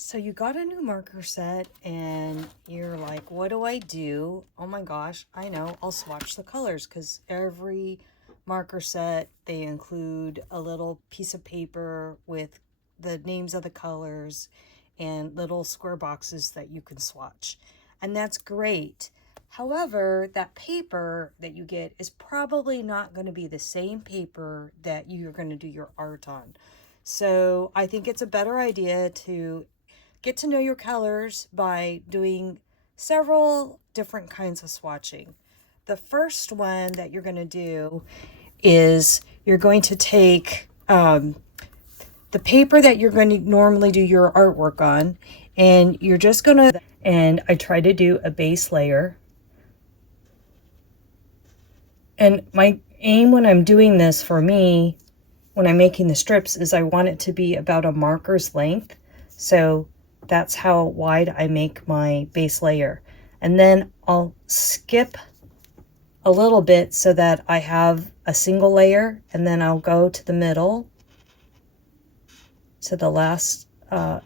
So you got a new marker set and you're like, what do I do? Oh my gosh, I know, I'll swatch the colors, because every marker set, they include a little piece of paper with the names of the colors and little square boxes that you can swatch. And that's great. However, that paper that you get is probably not going to be the same paper that you're going to do your art on. So I think it's a better idea to get to know your colors by doing several different kinds of swatching. The first one that you're going to do is you're going to take the paper that you're going to normally do your artwork on, and you're just going to, and I try to do a base layer. And my aim when I'm doing this, for me, when I'm making the strips, is I want it to be about a marker's length. So that's how wide I make my base layer. And then I'll skip a little bit so that I have a single layer, and then I'll go to the middle, to the last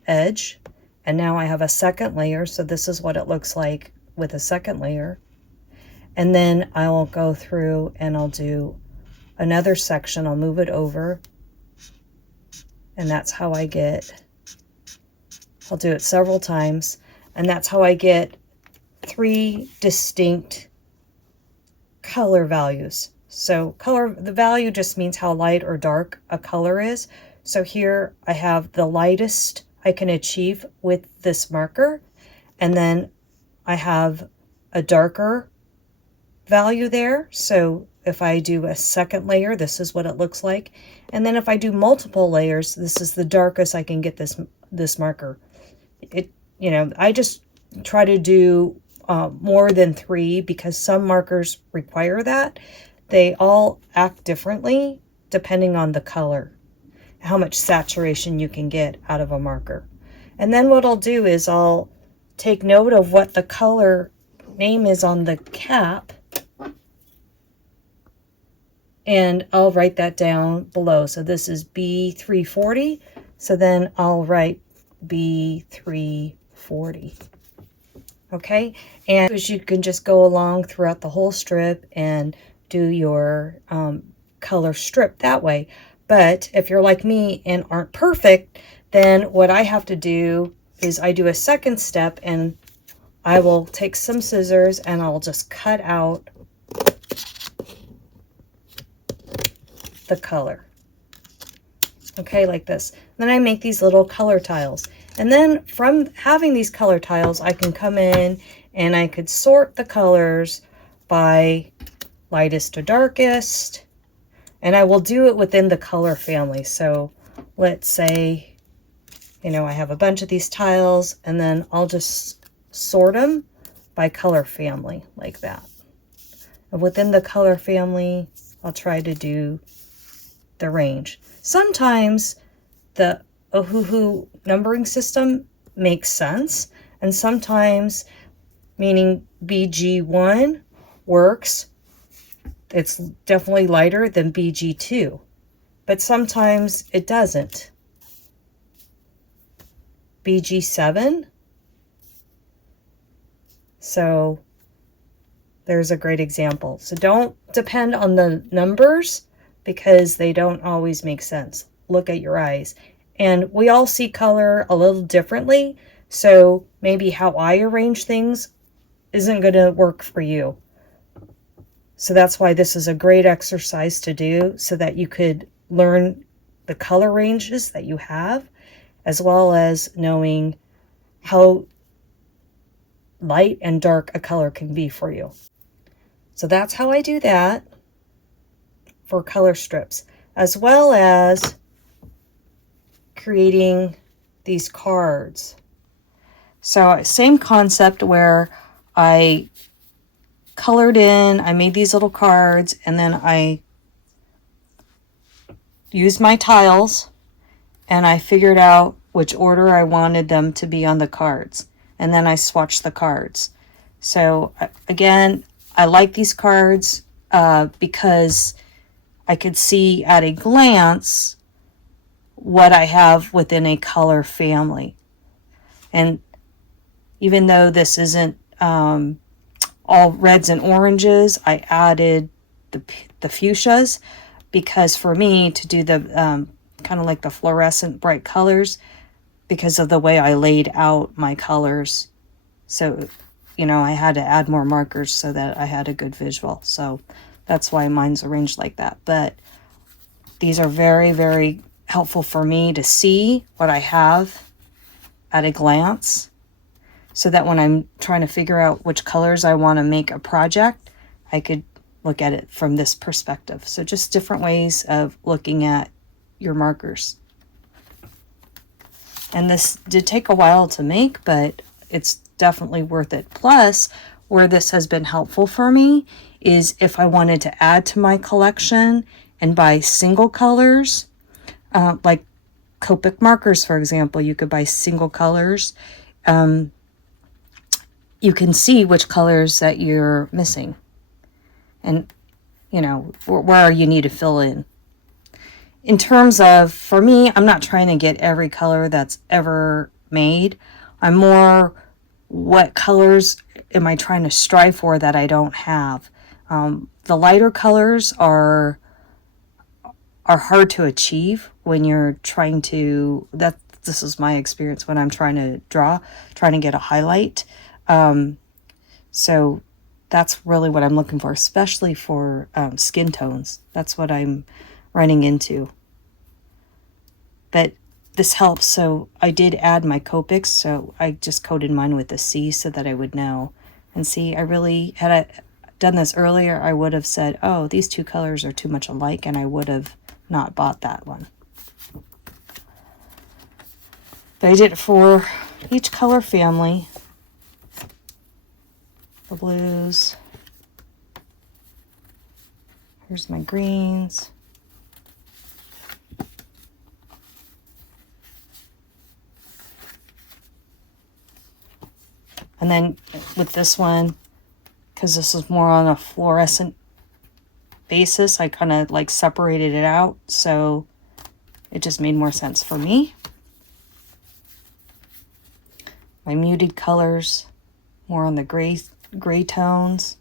edge, and now I have a second layer. So this is what it looks like with a second layer. And then I will go through and I'll do another section. I'll move it over, and that's how I get, I'll do it several times, and that's how I get 3 distinct color values. So the value just means how light or dark a color is. So here I have the lightest I can achieve with this marker, and then I have a darker value there. So if I do a second layer, this is what it looks like. And then if I do multiple layers, this is the darkest I can get this marker. I just try to do more than 3, because some markers require that. They all act differently depending on the color, how much saturation you can get out of a marker. And then what I'll do is I'll take note of what the color name is on the cap, and I'll write that down below. So this is B340. So then I'll write B340. Okay, and you can just go along throughout the whole strip and do your color strip that way. But if you're like me and aren't perfect, then what I have to do is I do a second step, and I will take some scissors and I'll just cut out the color. Okay, like this. Then I make these little color tiles. And then from having these color tiles, I can come in and I could sort the colors by lightest to darkest. And I will do it within the color family. So let's say, I have a bunch of these tiles, and then I'll just sort them by color family like that. And within the color family, I'll try to do the range. Sometimes the Ohuhu numbering system makes sense, and sometimes, meaning BG1 works. It's definitely lighter than BG2, but sometimes it doesn't. BG7. So there's a great example. So don't depend on the numbers, because they don't always make sense. Look at your eyes. And we all see color a little differently, so maybe how I arrange things isn't going to work for you. So that's why this is a great exercise to do, so that you could learn the color ranges that you have, as well as knowing how light and dark a color can be for you. So that's how I do that for color strips, as well as creating these cards. So same concept, where I colored in, I made these little cards, and then I used my tiles and I figured out which order I wanted them to be on the cards, and then I swatched the cards. So again, I like these cards because I could see at a glance what I have within a color family. And even though this isn't all reds and oranges, I added the fuchsias, because for me to do the kind of like the fluorescent bright colors, because of the way I laid out my colors. So, you know, I had to add more markers so that I had a good visual. So that's why mine's arranged like that. But these are very, very helpful for me to see what I have at a glance, so that when I'm trying to figure out which colors I want to make a project, I could look at it from this perspective. So just different ways of looking at your markers. And this did take a while to make, but it's definitely worth it. Plus, where this has been helpful for me is if I wanted to add to my collection and buy single colors, like Copic markers, for example, you could buy single colors. You can see which colors that you're missing, and you know where you need to fill in. In terms of, for me, I'm not trying to get every color that's ever made. I'm more, what colors am I trying to strive for that I don't have? The lighter colors are hard to achieve when you're trying to, this is my experience when I'm trying to draw, trying to get a highlight. So that's really what I'm looking for, especially for skin tones. That's what I'm running into. But this helps. So I did add my Copics, so I just coded mine with a C so that I would know. And see, had I done this earlier, I would have said, oh, these two colors are too much alike, and I would have not bought that one. But I did it for each color family. The blues. Here's my greens. And then with this one, because this is more on a fluorescent basis, I kind of like separated it out, so it just made more sense for me. My muted colors, more on the gray tones.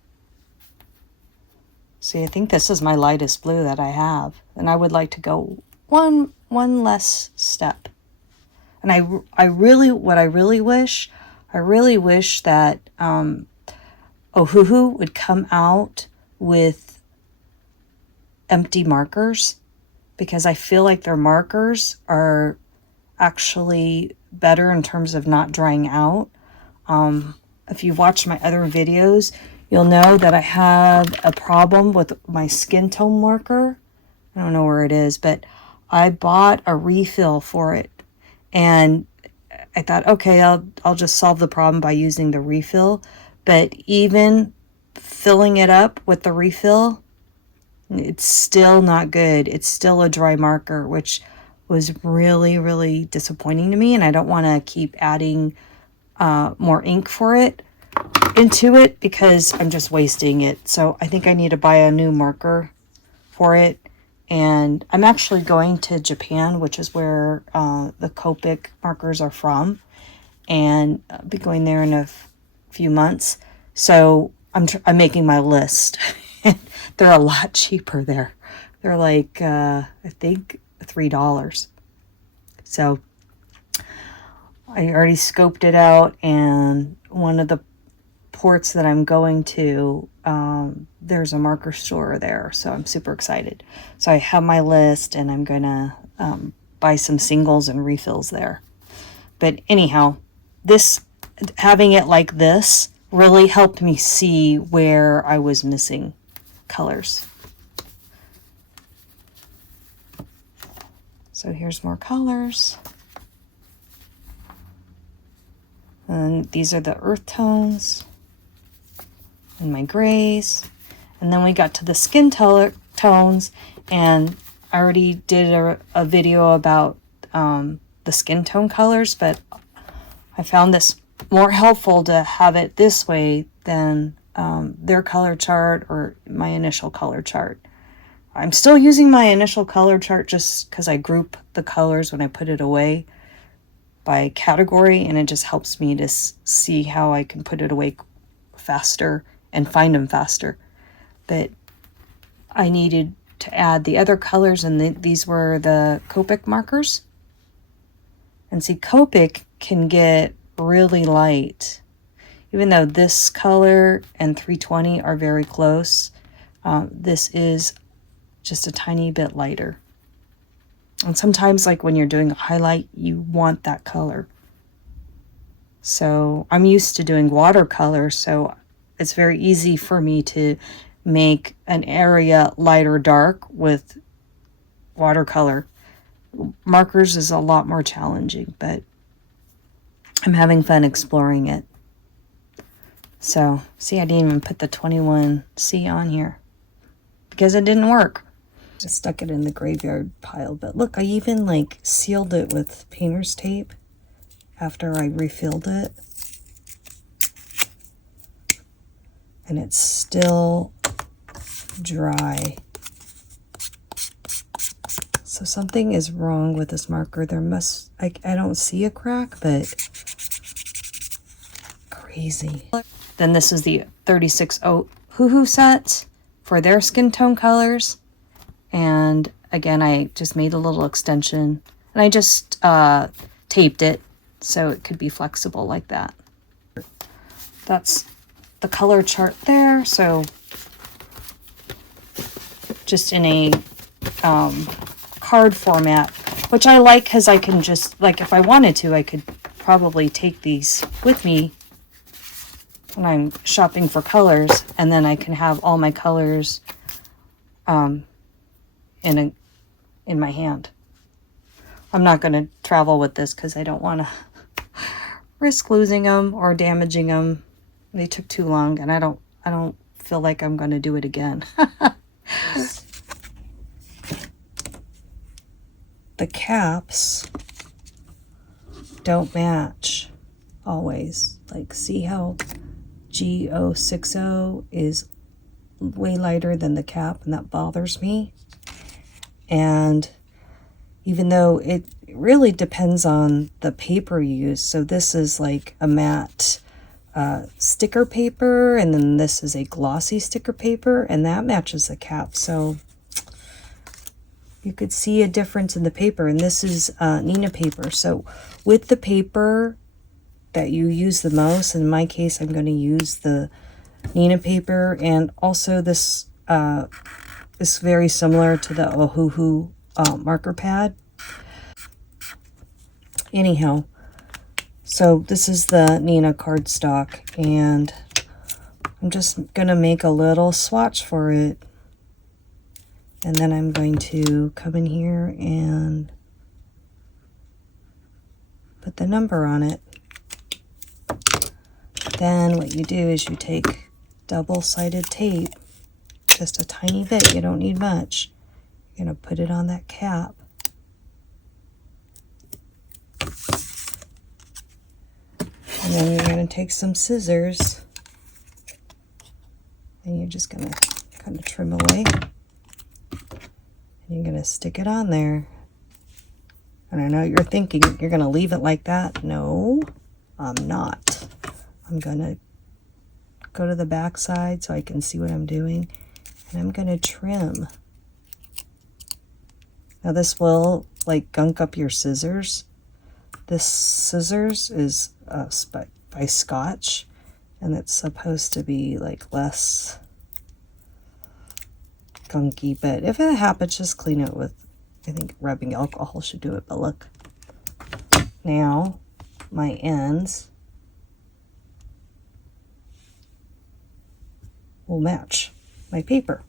See, I think this is my lightest blue that I have, and I would like to go one less step. And I really wish that Ohuhu would come out with empty markers, because I feel like their markers are actually better in terms of not drying out. If you've watched my other videos, you'll know that I had a problem with my skin tone marker. I don't know where it is, but I bought a refill for it, and I thought, okay, I'll just solve the problem by using the refill. But even filling it up with the refill, it's still not good. It's still a dry marker, which was really, really disappointing to me. And I don't want to keep adding more ink for it into it, because I'm just wasting it. So I think I need to buy a new marker for it. And I'm actually going to Japan, which is where the Copic markers are from. And I'll be going there in a few months. So I'm making my list. They're a lot cheaper there. They're like, I think, $3. So I already scoped it out. And one of the ports that I'm going to, there's a marker store there, so I'm super excited. So I have my list, and I'm gonna buy some singles and refills there. But anyhow, having it like this really helped me see where I was missing colors. So here's more colors. And these are the earth tones and my grays. And then we got to the skin tones, and I already did a video about the skin tone colors, but I found this more helpful to have it this way than their color chart or my initial color chart. I'm still using my initial color chart just because I group the colors when I put it away by category, and it just helps me to see how I can put it away faster and find them faster. But I needed to add the other colors, and these were the Copic markers. And see, Copic can get really light. Even though this color and 320 are very close, this is just a tiny bit lighter. And sometimes, like when you're doing a highlight, you want that color. So I'm used to doing watercolor, so it's very easy for me to make an area light or dark with watercolor. Markers is a lot more challenging, but I'm having fun exploring it. So, see, I didn't even put the 21C on here because it didn't work. I stuck it in the graveyard pile, but look, I even like sealed it with painter's tape after I refilled it. And it's still dry. So something is wrong with this marker. There must, I don't see a crack, but crazy. Then this is the 36O Hoo-Hoo set for their skin tone colors. And again, I just made a little extension, and I just taped it so it could be flexible like that. That's the color chart there. So just in a card format, which I like because I can just, like, if I wanted to, I could probably take these with me when I'm shopping for colors, and then I can have all my colors in my hand. I'm not going to travel with this because I don't want to risk losing them or damaging them. They took too long, and I don't feel like I'm going to do it again. The caps don't match always. Like, see how G060 is way lighter than the cap, and that bothers me. And even though it really depends on the paper you use, so this is like a matte sticker paper, and then this is a glossy sticker paper, and that matches the cap. So you could see a difference in the paper, and this is Nina paper. So with the paper that you use the most, in my case, I'm going to use the Nina paper, and also this is very similar to the Ohuhu marker pad. Anyhow, so this is the Nina cardstock, and I'm just going to make a little swatch for it. And then I'm going to come in here and put the number on it. Then what you do is you take double-sided tape, just a tiny bit, you don't need much. You're going to put it on that cap. And then you're going to take some scissors, and you're just going to kind of trim away. And you're going to stick it on there. And I know you're thinking you're going to leave it like that. No, I'm not. I'm going to go to the back side so I can see what I'm doing. And I'm going to trim. Now this will like gunk up your scissors. This scissors is by Swatch, and it's supposed to be like less gunky, but if it happens, just clean it with, I think rubbing alcohol should do it. But look, now my ends will match my paper.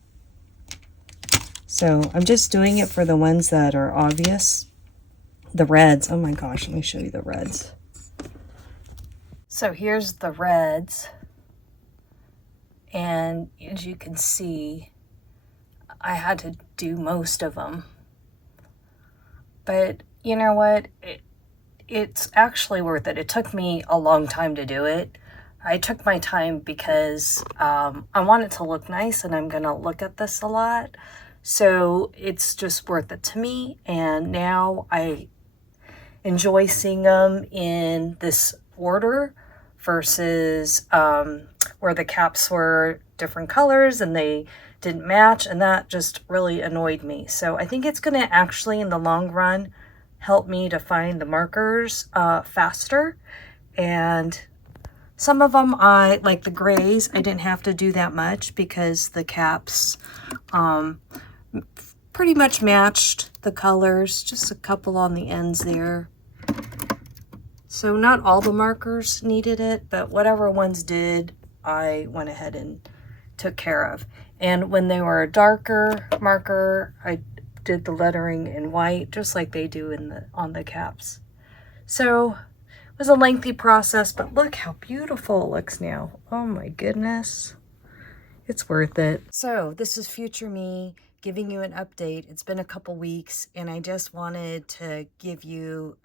So I'm just doing it for the ones that are obvious. The reds, oh my gosh, let me show you the reds. So here's the reds, and as you can see, I had to do most of them. But you know what? It's actually worth it. It took me a long time to do it. I took my time because I want it to look nice, and I'm going to look at this a lot. So it's just worth it to me. And now enjoy seeing them in this order versus where the caps were different colors and they didn't match, and that just really annoyed me. So I think it's going to actually, in the long run, help me to find the markers faster. And some of them, like the grays, I didn't have to do that much because the caps pretty much matched the colors, just a couple on the ends there. So not all the markers needed it, but whatever ones did, I went ahead and took care of. And when they were a darker marker, I did the lettering in white, just like they do on the caps. So it was a lengthy process, but look how beautiful it looks now. Oh my goodness. It's worth it. So this is future me giving you an update. It's been a couple weeks, and I just wanted to give you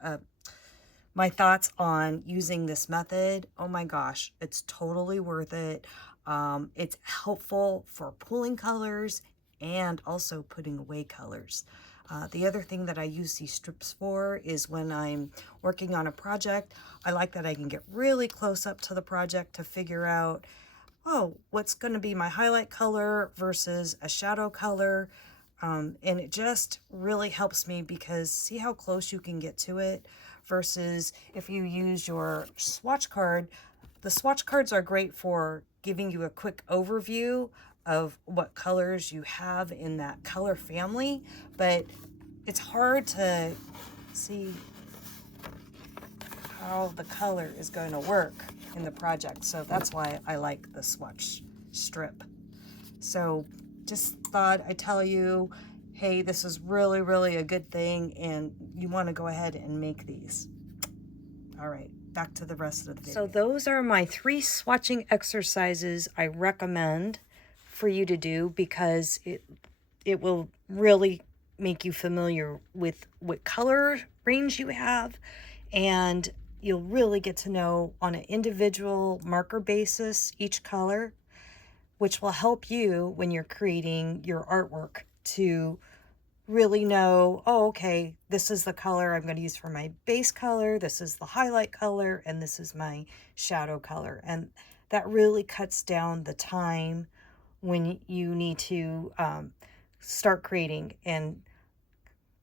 my thoughts on using this method. Oh my gosh, it's totally worth it. It's helpful for pulling colors and also putting away colors. The other thing that I use these strips for is when I'm working on a project, I like that I can get really close up to the project to figure out, oh, what's going to be my highlight color versus a shadow color. And it just really helps me because see how close you can get to it versus if you use your swatch card. The swatch cards are great for giving you a quick overview of what colors you have in that color family, but it's hard to see how the color is going to work in the project. So that's why I like the swatch strip. So just thought I'd tell you, hey, this is really, really a good thing, and you want to go ahead and make these. All right, back to the rest of the video. So those are my 3 swatching exercises I recommend for you to do because it will really make you familiar with what color range you have, and you'll really get to know on an individual marker basis each color, which will help you when you're creating your artwork to really know, oh, okay, this is the color I'm going to use for my base color, this is the highlight color, and this is my shadow color. And that really cuts down the time when you need to start creating. And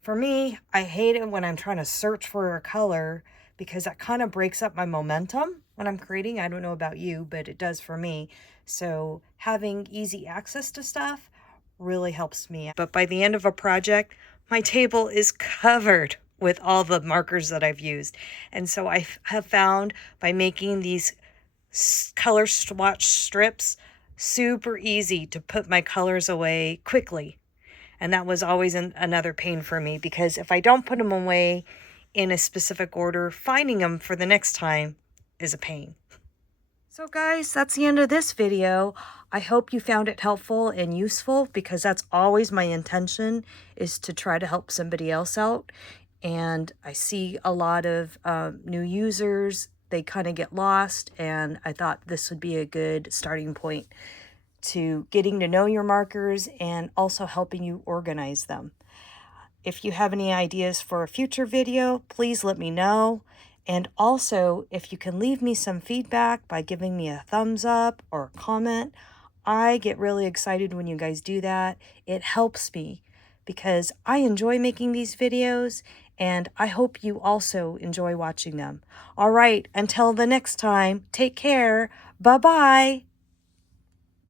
for me, I hate it when I'm trying to search for a color because that kind of breaks up my momentum when I'm creating. I don't know about you, but it does for me. So having easy access to stuff really helps me. But by the end of a project, my table is covered with all the markers that I've used. And so I have found by making these color swatch strips super easy to put my colors away quickly. And that was always another pain for me because if I don't put them away in a specific order, finding them for the next time is a pain. So guys, that's the end of this video. I hope you found it helpful and useful because that's always my intention, is to try to help somebody else out. And I see a lot of new users, they kind of get lost, and I thought this would be a good starting point to getting to know your markers and also helping you organize them. If you have any ideas for a future video, please let me know. And also, if you can leave me some feedback by giving me a thumbs up or a comment, I get really excited when you guys do that. It helps me because I enjoy making these videos, and I hope you also enjoy watching them. All right, until the next time, take care. Bye-bye.